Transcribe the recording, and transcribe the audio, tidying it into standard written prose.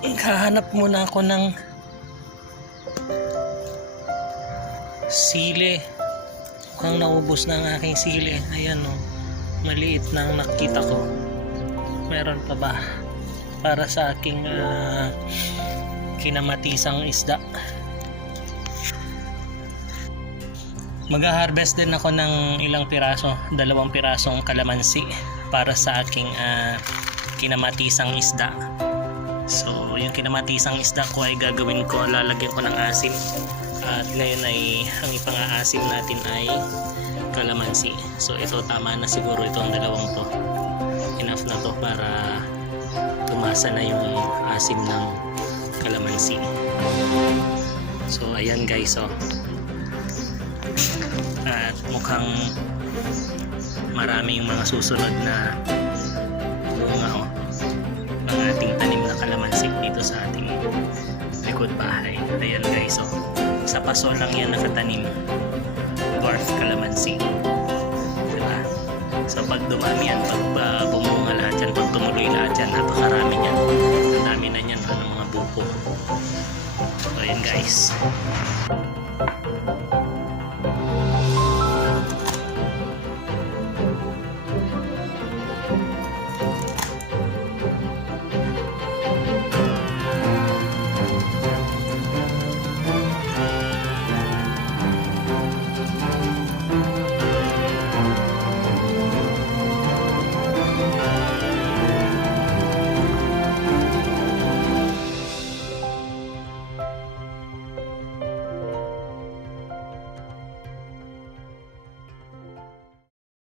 Hahanap muna ako ng sili. Mukhang naubos na ang aking sili. Ayan o, maliit na ang nakita ko. Meron pa ba para sa aking kinamatisang isda? Mag-harvest din ako ng ilang piraso, 2 pirasong kalamansi para sa aking kinamatisang isda. So yung kinamatisang isda ko ay gagawin ko, lalagyan ko ng asin. At ngayon ay ang ipang-aasim natin ay kalamansi. So ito, tama na siguro itong 2 to. Enough na to para tumasa na yung asim ng kalamansi. So ayan guys, oh. At mukhang marami yung mga susunod na bunga, oh, ng ating tanim na kalamansi dito sa ating likod bahay. Ayan guys, oh. Sa paso lang yan nakatanim, dwarf kalamansi, diba? So pag dumami yan, pag bumunga lahat yan, pag tumuloy lahat yan, napakarami yan. Ang dami na yan ng mga buko. So ayan guys.